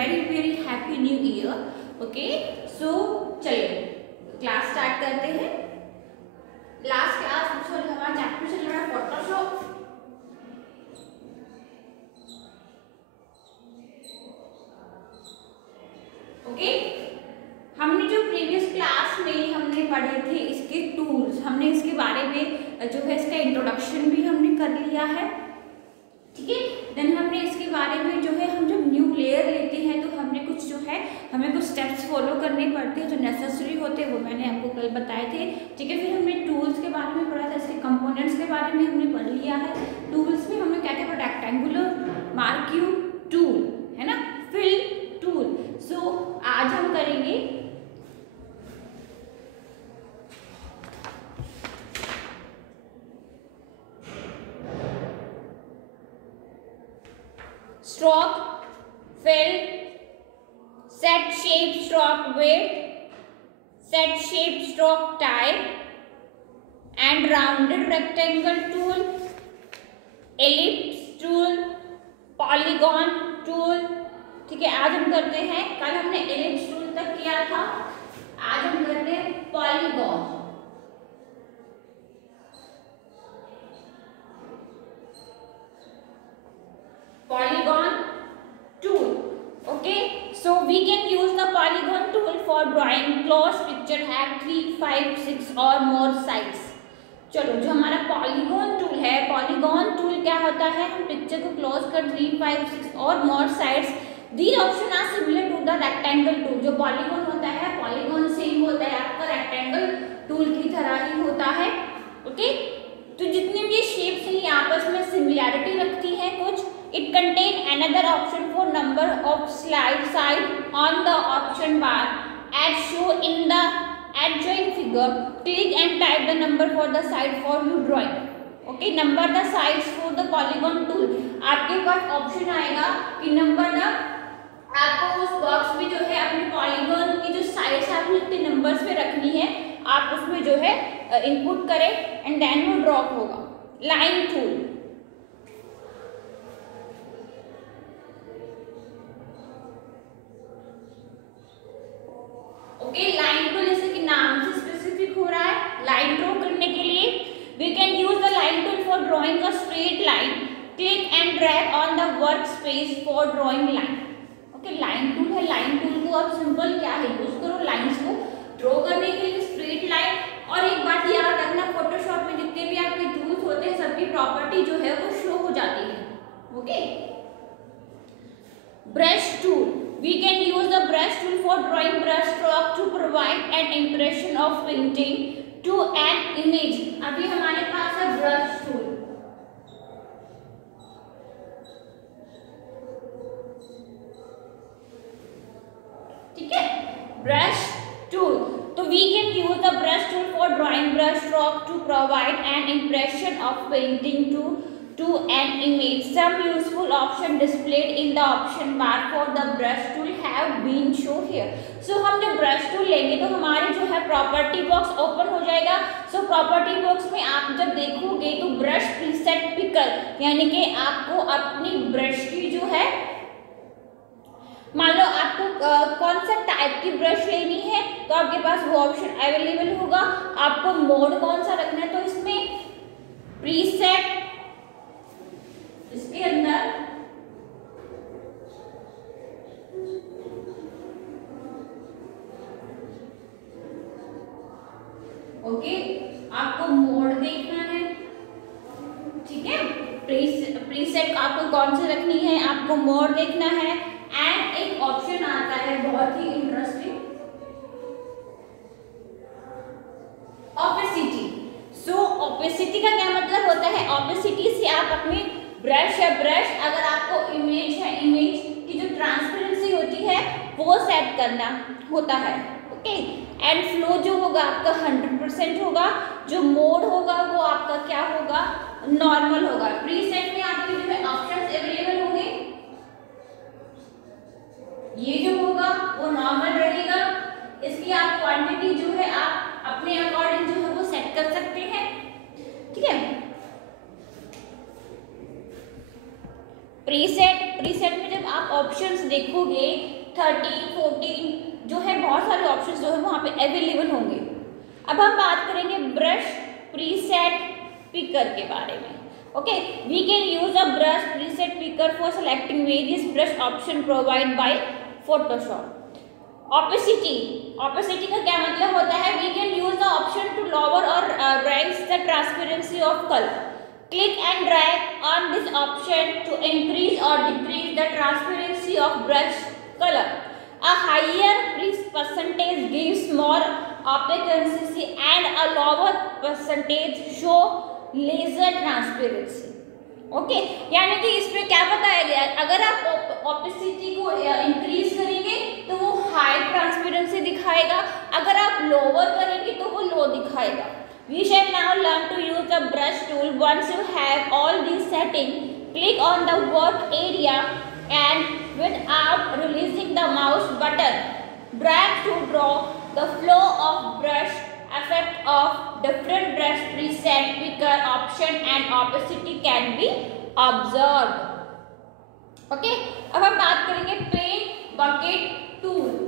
Very very happy new year. Okay, so चलिए class start करते हैं। लास्ट क्लास सॉरी हमारा चैप्टर चल रहा है फोटोशॉप। ओके, हमने जो प्रीवियस क्लास में हमने पढ़े थे इसके टूल्स, हमने इसके बारे में जो है इसका इंट्रोडक्शन भी हमने कर लिया है। ठीक है, देन हमने इसके बारे में जो है हम जब न्यू लेयर लेते हैं तो हमने कुछ जो है हमें कुछ स्टेप्स फॉलो करने पड़ते हैं जो नेसेसरी होते हैं, वो मैंने आपको कल बताए थे। ठीक है, फिर हमने टूल्स के बारे में पढ़ा था, इसके कंपोनेंट्स के बारे में हमने पढ़ लिया है। टूल्स में हमने क्या क्या पढ़ा, रेक्टेंगुलर, मार्क्यू टूल है ना, फिल टूल। सो आज हम करेंगे stroke, fill, set shape, stroke width, set shape, stroke type, and rounded rectangle tool, ellipse tool, polygon tool। ठीक है, आज हम करते हैं, कल हमने ellipse tool तक किया था, आज हम करते हैं polygon। Polygon tool. Okay, so we can use the polygon tool for drawing close picture have 3, 5, 6 or more sides। चलो, जो हमारा पॉलीगॉन टूल है, पॉलीगॉन टूल क्या होता है, हम पिक्चर को क्लोज कर 3, 5, 6 और more sides. These option are similar to the rectangle tool. जो पॉलीगॉन होता है, पॉलीगॉन सेम होता है आपका रेक्टेंगल टूल की तरह ही होता है। ओके, तो जितनी भी शेप्स हैं ये आपस में सिमिलैरिटी रखती हैं कुछ। It contain another option for number of side on the option bar as shown in the adjoint figure. Click and type the number for the side for your drawing. Okay, number the sides for the polygon tool। आपके पास option आएगा कि number the, आपको उस box में जो है अपने polygon की जो साइड्स आपको जितने नंबर्स पे रखनी है आप उसमें जो है इनपुट करें एंड देन वो ड्रॉ होगा। Line tool. Okay, line tool जैसे कि नाम से स्पेसिफिक हो रहा है, लाइन ड्रॉ करने के लिए we can use the line tool for drawing a straight line. Click and drag on the workspace for drawing line. Okay, line tool है, लाइन टूल को आप सिंपल क्या है यूज करो लाइंस को ड्रॉ करने के लिए, स्ट्रेट लाइन। और एक बात याद रखना, फोटोशॉप में जितने भी आपके टूल्स होते हैं सबकी प्रॉपर्टी जो है वो शो हो जाती है। Okay, brush tool. We can use the brush tool for drawing brush stroke to provide an impression of painting to an image। अभी हमारे पास है brush tool। ठीक है, brush tool। तो we can use the brush tool for drawing brush stroke to provide an impression of painting to an image। Some useful option displayed in the option bar for the brush tool have been shown here। So हम जब brush tool लेंगे तो हमारे जो है property box open हो जाएगा। So property box में आप जब देखोगे तो ब्रश प्रीसेट पिकर, यानी कि आपको अपनी ब्रश की जो है, मान लो आपको कौन सा टाइप की ब्रश लेनी है तो आपके पास वो ऑप्शन अवेलेबल होगा। आपको मोड कौन सा रखना है तो इसमें प्रीसेट, इसके अंदर ओके आपको मोड देखना है। ठीक है, प्रीसेट आपको कौन सी रखनी है, आपको मोड देखना है। एंड एक ऑप्शन आता है बहुत ही इंटरेस्टिंग, ऑपेसिटी। सो ऑपेसिटी का क्या मतलब होता है, ऑपेसिटी से आप अपनी ब्रश या ब्रश, अगर आपको इमेज है, इमेज की जो ट्रांसपेरेंसी होती है वो सेट करना होता है। ओके, एंड फ्लो जो होगा आपका 100% होगा, जो मोड होगा वो आपका क्या होगा, नॉर्मल होगा। प्रीसेट में आपके जो है ऑप्शंस अवेलेबल होंगे, ये जो होगा वो नॉर्मल रहेगा, इसकी आप क्वांटिटी जो है आप अपने अकॉर्डिंग जो है वो सेट कर सकते हैं। ठीक है, प्रीसेट में जब आप ऑप्शंस देखोगे 13, 14 जो है बहुत सारे ऑप्शंस जो है वहाँ पे अवेलेबल होंगे। अब हम बात करेंगे ब्रश प्रीसेट पिकर के बारे में। Okay, we can use a brush preset picker for selecting various brush option provide by Photoshop. Opacity का क्या मतलब होता है? We can use the option to lower और raise the transparency of colour. Click and drag on this option to increase or decrease the transparency of brush color. A higher percentage gives more opaquency and a lower percentage show lesser transparency. Okay, यानी कि इसमें क्या बताया गया, अगर आप opacity को increase करेंगे तो वो हाई ट्रांसपेरेंसी दिखाएगा, अगर आप लोअर करेंगे तो वो लो दिखाएगा। We shall now learn to use the brush tool. Once you have all these settings, click on the work area and without releasing the mouse button, drag to draw the flow of brush effect of different brush preset, picker option and opacity can be observed. Okay, अब हम बात करेंगे paint bucket tool.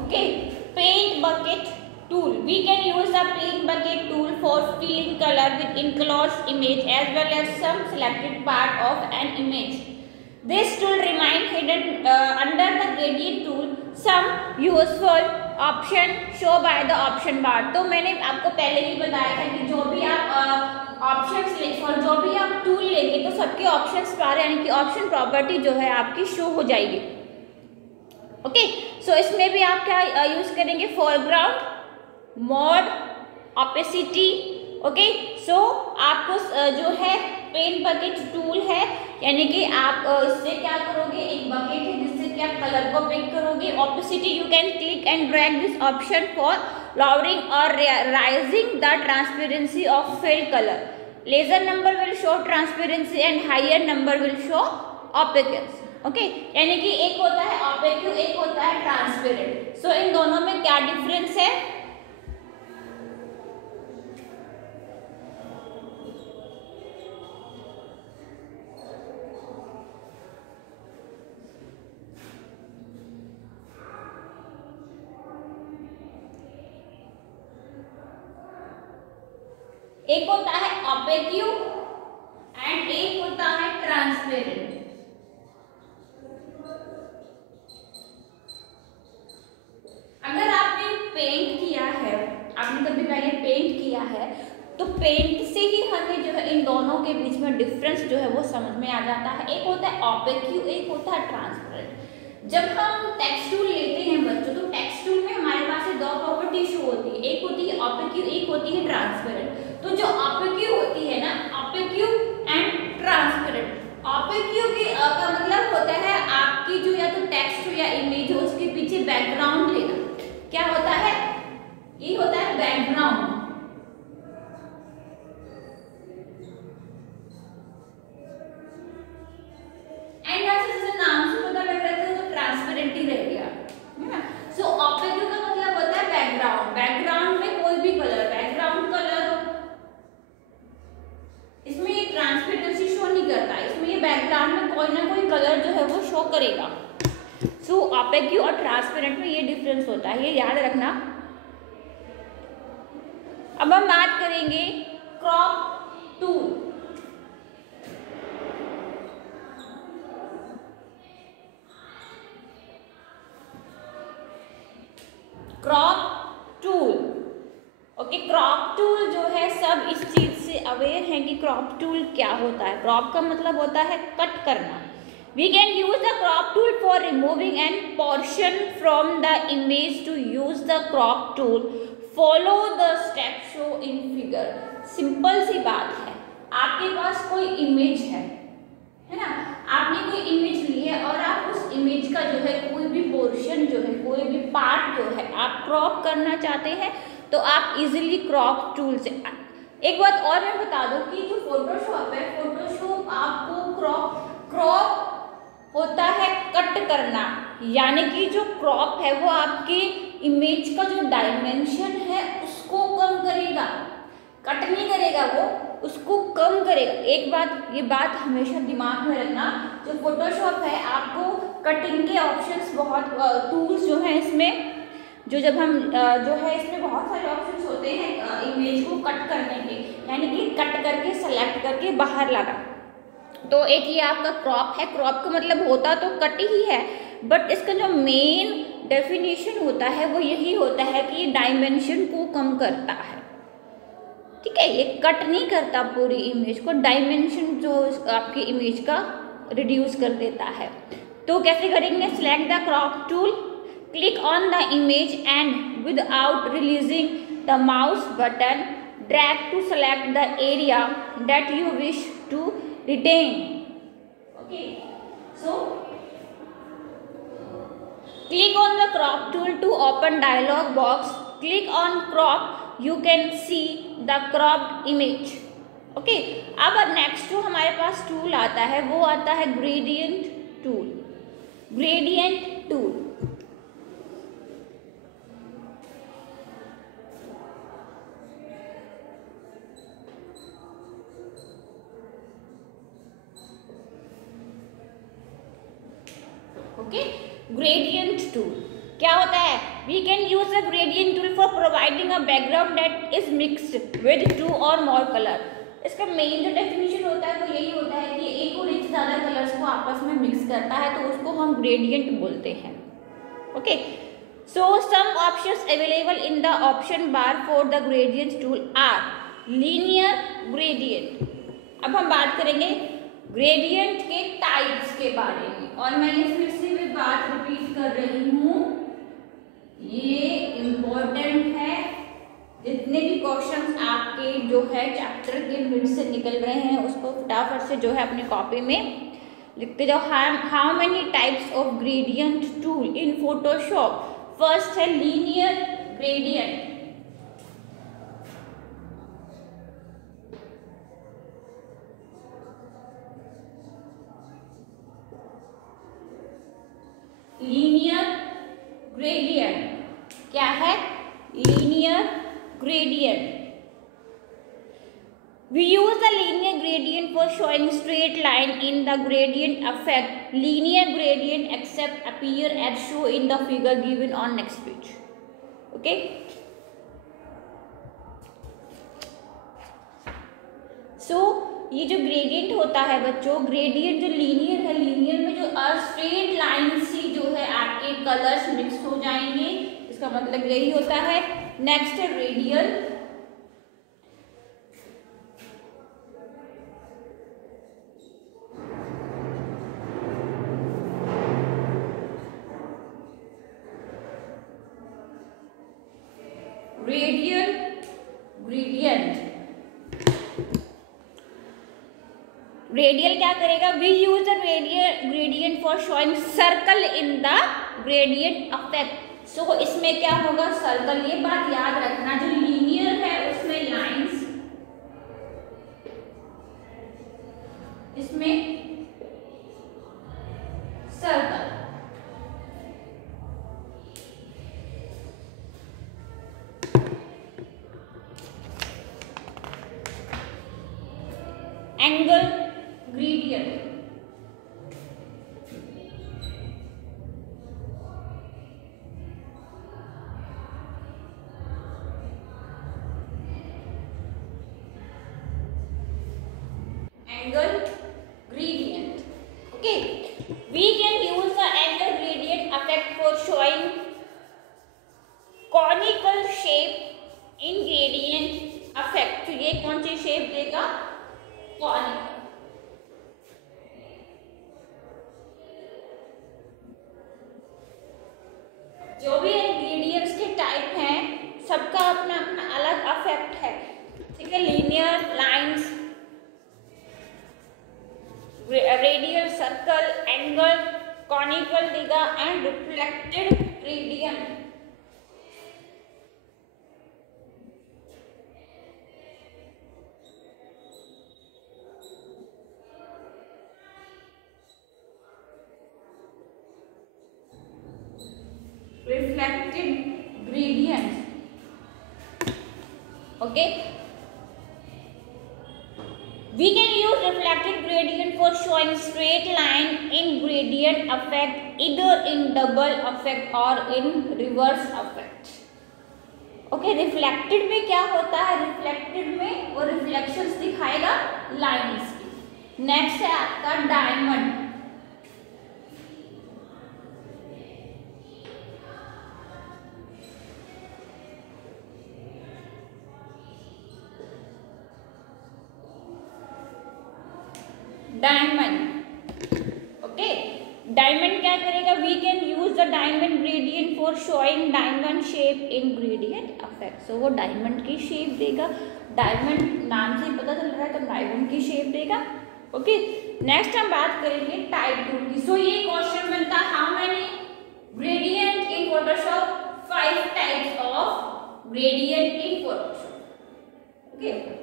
Okay, paint bucket tool. We can use the paint bucket tool for filling color with enclosed image as well as some selected part of an image. This tool remains hidden under the gradient tool. Some useful option show by the option bar. तो मैंने आपको पहले ही बताया था कि जो भी आप ऑप्शंस लेंगे और जो भी आप टूल लेंगे तो सबके ऑप्शंस बार यानी कि ऑप्शन प्रॉपर्टी जो है आपकी शो हो जाएगी। ओके, सो इसमें भी आप क्या यूज करेंगे? Foreground, mode, opacity. ओके, सो आपको जो है पेंट बकेट टूल है, यानी कि आप इससे क्या करोगे, एक बकेट है जिससे कि आप कलर को पिक करोगे। Opacity, you can click and drag this option for lowering or raising the transparency of filled color. Lesser number will show transparency and higher number will show opaquency. Okay, यानी कि एक होता है ऑपेक्यू, एक होता है ट्रांसपेरेंट। सो इन दोनों में क्या डिफरेंस है? एक होता है ऑपेक्यू एंड एक होता है ट्रांसपेरेंट। अगर आपने पेंट किया है, आपने कभी पहले पेंट किया है, तो पेंट से ही हमें जो है इन दोनों के बीच में डिफरेंस जो है वो समझ में आ जाता है। एक होता है ऑपेक्यू, एक होता है ट्रांसपेरेंट। जब हम टेक्स्ट टूल लेते हैं बच्चों, तो टेक्स्ट टूल में हमारे पास दो प्रॉपर्टी शो होती है, एक होती है ऑपेक्यू, एक होती है ट्रांसपेरेंट। तो जो ऑपेक्यू होती है ना, ऑपेक्यू एंड ट्रांसपेरेंट, ऑपेक्यू के का मतलब होता है आपकी जो या तो टेक्स्ट हो या इमेज हो उसके पीछे बैकग्राउंड लेना। क्या होता है? ये होता है बैकग्राउंड। एंड जैसे नाम से पता लग रहा है तो ट्रांसपेरेंट ही रह गया, है ना। सो ऑपेक्यू का मतलब होता है बैकग्राउंड। बैकग्राउंड में कोई भी कलर, बैकग्राउंड कलर हो, इसमें ये ट्रांसपेरेंसी शो नहीं करता, इसमें ये बैकग्राउंड में कोई ना कोई कलर जो है वो शो करेगा। सो ऑपेक्यू और ट्रांसपेरेंट में ये डिफरेंस होता है, ये याद रखना। अब हम बात करेंगे crop tool. Crop tool, okay, crop tool जो है सब इस चीज से अवेयर हैं कि क्रॉप टूल क्या होता है। क्रॉप का मतलब होता है कट करना। We can use the crop tool for removing an portion from the image. To use the crop tool, follow the step shown in figure. Simple सी बात है, आपके पास कोई इमेज है ना, आपने कोई इमेज ली है और आप उस इमेज का जो है कोई भी पोर्शन जो है, कोई भी पार्ट जो है आप क्रॉप करना चाहते हैं, तो आप इजीली क्रॉप टूल से। एक बात और मैं बता दूं कि जो फोटोशॉप है, फोटोशॉप आपको क्रॉप होता है कट करना, यानी कि जो क्रॉप है वो आपके इमेज का जो डायमेंशन है उसको कम करेगा, कट नहीं करेगा, वो उसको कम करेगा। एक बात, ये बात हमेशा दिमाग में रखना, जो फोटोशॉप है आपको कटिंग के ऑप्शंस बहुत, टूल्स जो है इसमें, जो जब हम जो है इसमें बहुत सारे ऑप्शंस होते हैं इमेज को कट करने के, यानी कि कट करके सेलेक्ट करके बाहर लाना। तो एक ये आपका क्रॉप है, क्रॉप का मतलब होता तो कट ही है, बट इसका जो मेन डेफिनेशन होता है वो यही होता है कि डायमेंशन को कम करता है, ठीक है। ये कट नहीं करता पूरी इमेज को, डायमेंशन जो आपकी इमेज का रिड्यूस कर देता है। तो कैसे करेंगे? Select the crop tool, click on the image and without releasing the mouse button drag to select the area that you wish to retain. Okay, so click on the crop tool to open dialog box. Click on crop, you can see the cropped image. Okay, अब next जो हमारे पास tool आता है वो आता है gradient tool. Gradient tool gradient tool क्या होता है? We can use a gradient tool for providing a background that is mixed with 2 और मोर कलर। इसका मेन जो डेफिनेशन होता है वो यही होता है कि एक और एक से ज़्यादा कलर्स को आपस में मिक्स करता है, तो उसको हम ग्रेडियंट बोलते हैं। Okay, so some options available in the option bar for the gradient tool are linear gradient. अब हम बात करेंगे ग्रेडियंट के टाइप्स के बारे में, और मैं ये फिर से भी बात रिपीट कर रही हूँ, ये इम्पोर्टेंट है। जितने भी क्वेश्चंस आपके जो है चैप्टर के मिड से निकल रहे हैं उसको फटाफट से जो है अपनी कॉपी में लिखते जाओ। How many types of gradient tool in Photoshop? First है लीनियर ग्रेडियंट। लीनियर ग्रेडियंट क्या है? Linear gradient. We use the linear gradient for showing straight line in the gradient effect. Linear gradient except appear as shown in the figure given on next page. Okay. So ये जो gradient होता है बच्चों, gradient जो linear है, linear में जो straight line सी जो है आपके कलर्स मिक्स हो जाएंगे, इसका मतलब यही होता है। नेक्स्ट है रेडियल। रेडियल ग्रेडियंट, रेडियल क्या करेगा? We use the radial gradient for showing circle in the gradient effect. So इसमें क्या होगा? सर्कल। ये बात याद रखना, जो लीनियर है उसमें लाइंस, इसमें circle. Angle gradient, angle gradient. Okay, we can use the angle gradient effect for showing conical shape in gradient effect. तो ये कौन सी शेप देगा? conical। जो भी इंग्रेडिएंट्स के टाइप हैं सबका अपना अपना अलग अफेक्ट है, ठीक है। Linear, lines, radial, circle, angle, conical देगा and reflected gradient. Okay. We can use reflected gradient for showing straight line in gradient effect, either in double effect or in reverse effect. Okay, reflected में क्या होता है, reflected में वो reflections दिखाएगा lines की। Next है आपका डायमंड। डायमंड, ओके, डायमंड क्या करेगा, we can use the diamond gradient for showing diamond shape in gradient effect. So वो डायमंड की शेप देगा, डायमंड नाम से पता चल रहा है तो डायमंड की शेप देगा। ओके, नेक्स्ट हम बात करेंगे टाइप टूल की। सो ये क्वेश्चन बनता, how many gradient in Photoshop, 5 types of gradient in Photoshop. Okay,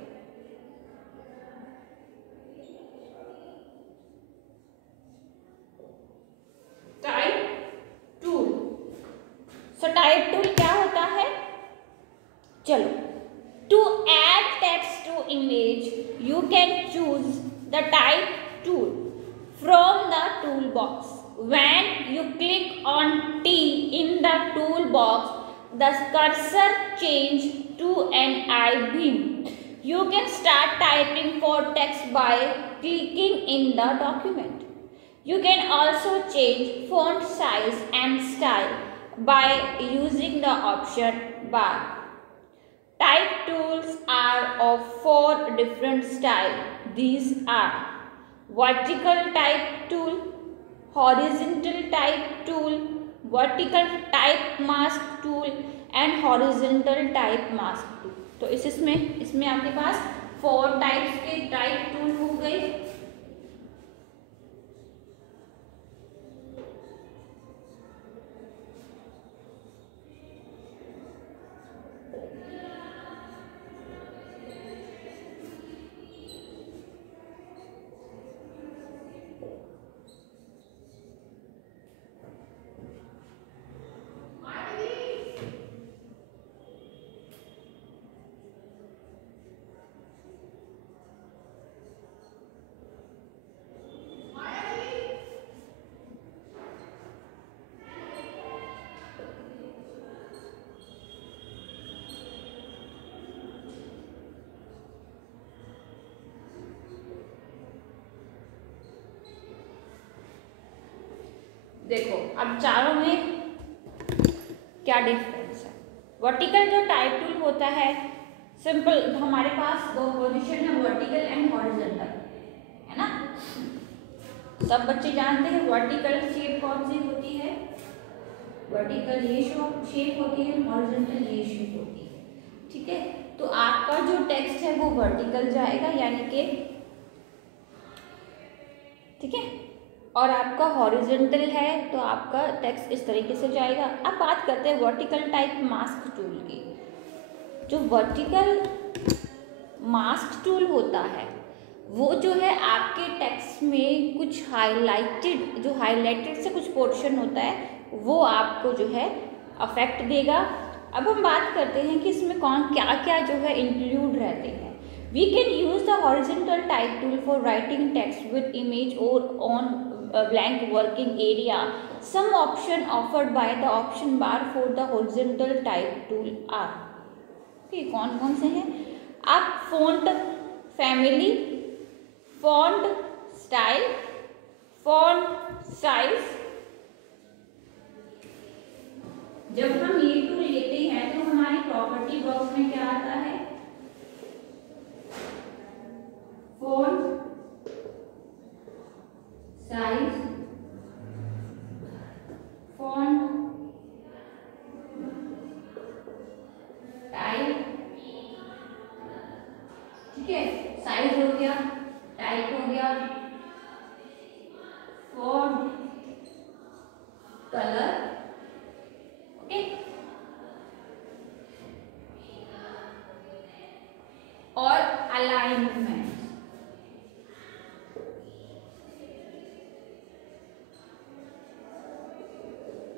type tool क्या होता है, चलो, to add text to image you can choose the type tool from the tool box. When you click on T in the tool box the cursor change to an I beam. You can start typing for text by clicking in the document. You can also change font size and style by using the option bar. Type tools are of 4 different styles. These are vertical type tool, horizontal type tool, vertical type mask tool and horizontal type mask tool. तो इसमें आपके पास 4 types के type tool हो गए। देखो अब चारों में क्या डिफरेंस है। वर्टिकल जो टाइप टूल होता है, सिंपल, हमारे पास 2 पोजीशन है, वर्टिकल एंड हॉरिजॉन्टल, है ना। सब बच्चे जानते हैं वर्टिकल शेप कौन सी होती है, वर्टिकल ये शेप होती है, हॉरिजॉन्टल ये शेप होती है, ठीक है। तो आपका जो टेक्स्ट है वो वर्टिकल जाएगा, यानी कि, ठीक है, और आपका हॉरिजॉन्टल है तो आपका टेक्स्ट इस तरीके से जाएगा। अब बात करते हैं वर्टिकल टाइप मास्क टूल की। जो वर्टिकल मास्क टूल होता है वो जो है आपके टेक्स्ट में कुछ हाईलाइटेड से कुछ पोर्शन होता है वो आपको जो है अफेक्ट देगा। अब हम बात करते हैं कि इसमें क्या क्या जो है इंक्लूड रहते हैं। We can use the horizontal type tool for writing text with image or on a blank working area. Some option offered by the option bar for the horizontal type tool are, okay, कौन से हैं? आप font family, font style, font size, जब हम ये tool लेते हैं तो हमारी प्रॉपर्टी बॉक्स में क्या आता है, font size, font type, ठीक है, साइज हो गया, टाइप हो गया, फॉन्ट, कलर, ओके, और अलाइनमेंट।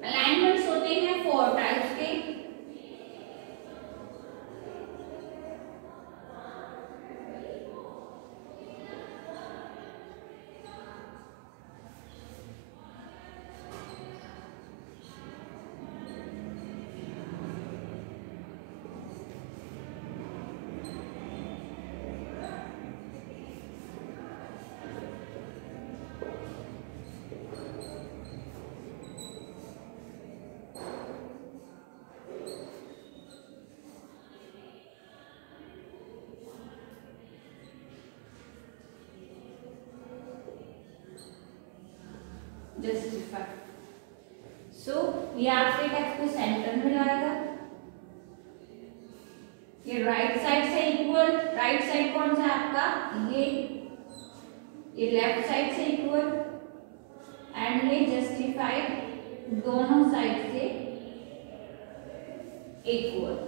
अलाइनमेंट्स होते हैं 4 टाइप्स के। जस्टिफाई। सो ये आपके टेक्स्ट को सेंटर में लाएगा, ये राइट साइड से इक्वल, राइट साइड कौन सा आपका ये लेफ्ट साइड से इक्वल, एंड ये जस्टिफाइड दोनों साइड से इक्वल।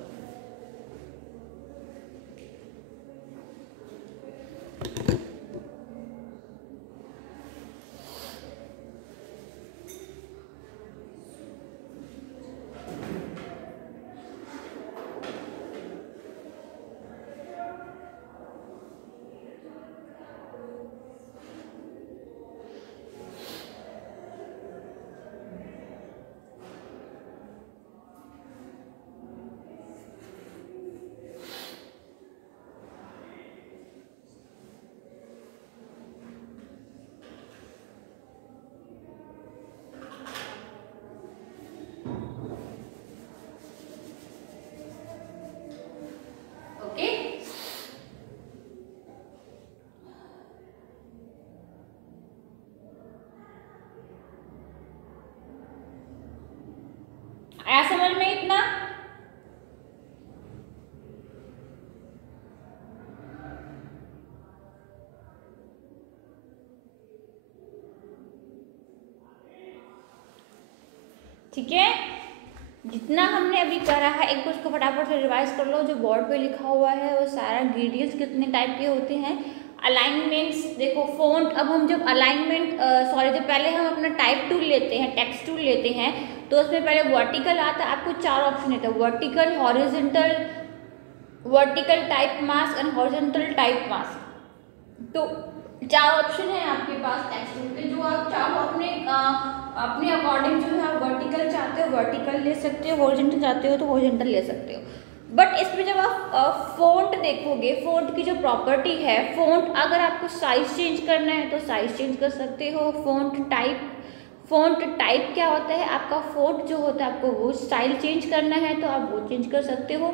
आया समझ में इतना? ठीक है, जितना हमने अभी करा है एक बार उसको फटाफट से रिवाइज कर लो। जो बोर्ड पे लिखा हुआ है वो सारा डिटेल्स कितने टाइप के होते हैं। अलाइनमेंट्स देखो, फ़ॉन्ट, अब हम जब अलाइनमेंट जब पहले हम अपना टाइप टूल लेते हैं, टेक्स्ट टूल लेते हैं, तो उसमें पहले वर्टिकल आता है, आपको 4 ऑप्शन देता है, vertical, horizontal, vertical type mask and horizontal type mask. तो 4 ऑप्शन है आपके पास टेक्स्ट टूल पे, जो आप चाहो अपने अकॉर्डिंग जो है आप वर्टिकल चाहते हो वर्टिकल ले सकते हो, हॉरिजॉन्टल चाहते हो तो हॉरिजॉन्टल ले सकते हो। बट इसमें जब आप फ़ॉन्ट देखोगे, फ़ॉन्ट की जो प्रॉपर्टी है, फ़ॉन्ट अगर आपको साइज चेंज करना है तो साइज चेंज कर सकते हो। फ़ॉन्ट टाइप क्या होता है, आपका फ़ॉन्ट जो होता है, आपको वो स्टाइल चेंज करना है तो आप वो चेंज कर सकते हो।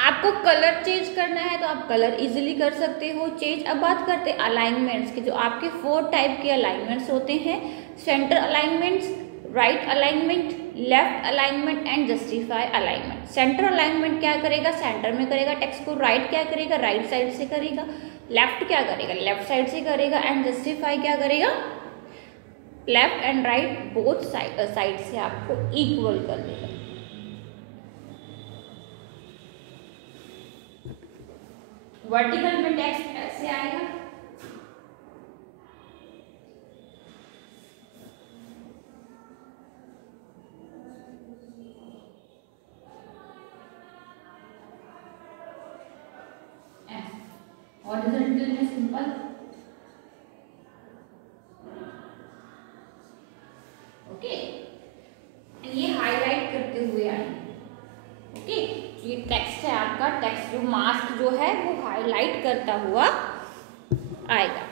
आपको कलर चेंज करना है तो आप कलर इजीली कर सकते हो चेंज। अब बात करते हैं अलाइनमेंट्स की, जो आपके 4 टाइप के अलाइनमेंट्स होते हैं, centre alignments, right alignment, left alignment and justify alignment. Centre alignment क्या करेगा, सेंटर में करेगा टेक्स्ट को, राइट क्या करेगा, राइट साइड से करेगा, लेफ्ट क्या करेगा, लेफ्ट साइड से करेगा, एंड जस्टिफाई क्या करेगा, left and right both side से आपको इक्वल कर देगा। वर्टिकल में टेक्स्ट ऐसे आएगा, हॉरिजॉन्टल में सिंपल, ओके, ये हाईलाइट करते हुए आएंगे। ओके, ये टेक्स्ट है आपका, टेक्स्ट जो मास्क जो है वो हाईलाइट करता हुआ आएगा।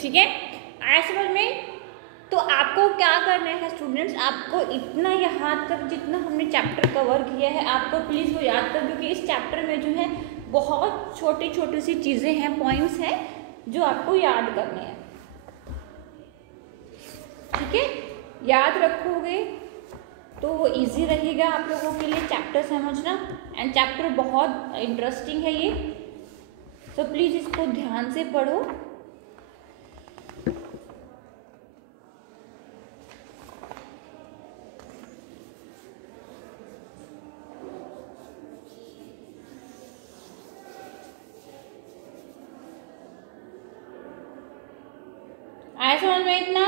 ठीक है, आया समझ में? तो आपको क्या करना है स्टूडेंट्स, आपको इतना यहाँ तक जितना हमने चैप्टर कवर किया है आपको प्लीज़ वो याद कर, क्योंकि इस चैप्टर में जो है बहुत छोटी छोटी सी चीज़ें हैं, पॉइंट्स हैं जो आपको याद करने हैं। ठीक है, याद रखोगे तो वो इजी रहेगा आप लोगों के लिए चैप्टर समझना, एंड चैप्टर बहुत इंटरेस्टिंग है ये, तो प्लीज़ इसको ध्यान से पढ़ो। आया समझ में इतना?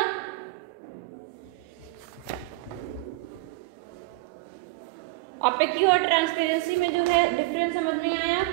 ओपेसिटी और ट्रांसपेरेंसी में जो है डिफरेंस समझ में आया?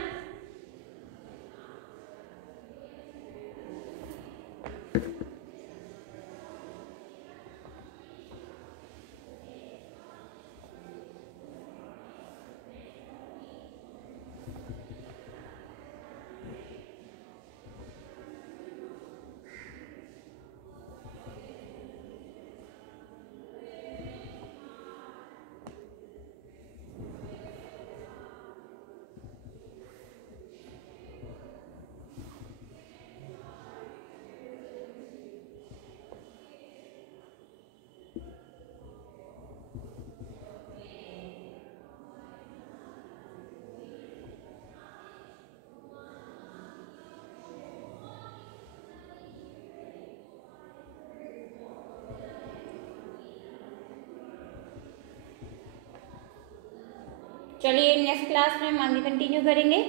चलिए नेक्स्ट क्लास में हम आगे कंटिन्यू करेंगे.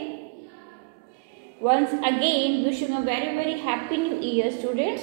Once again wishing a very very happy new year students.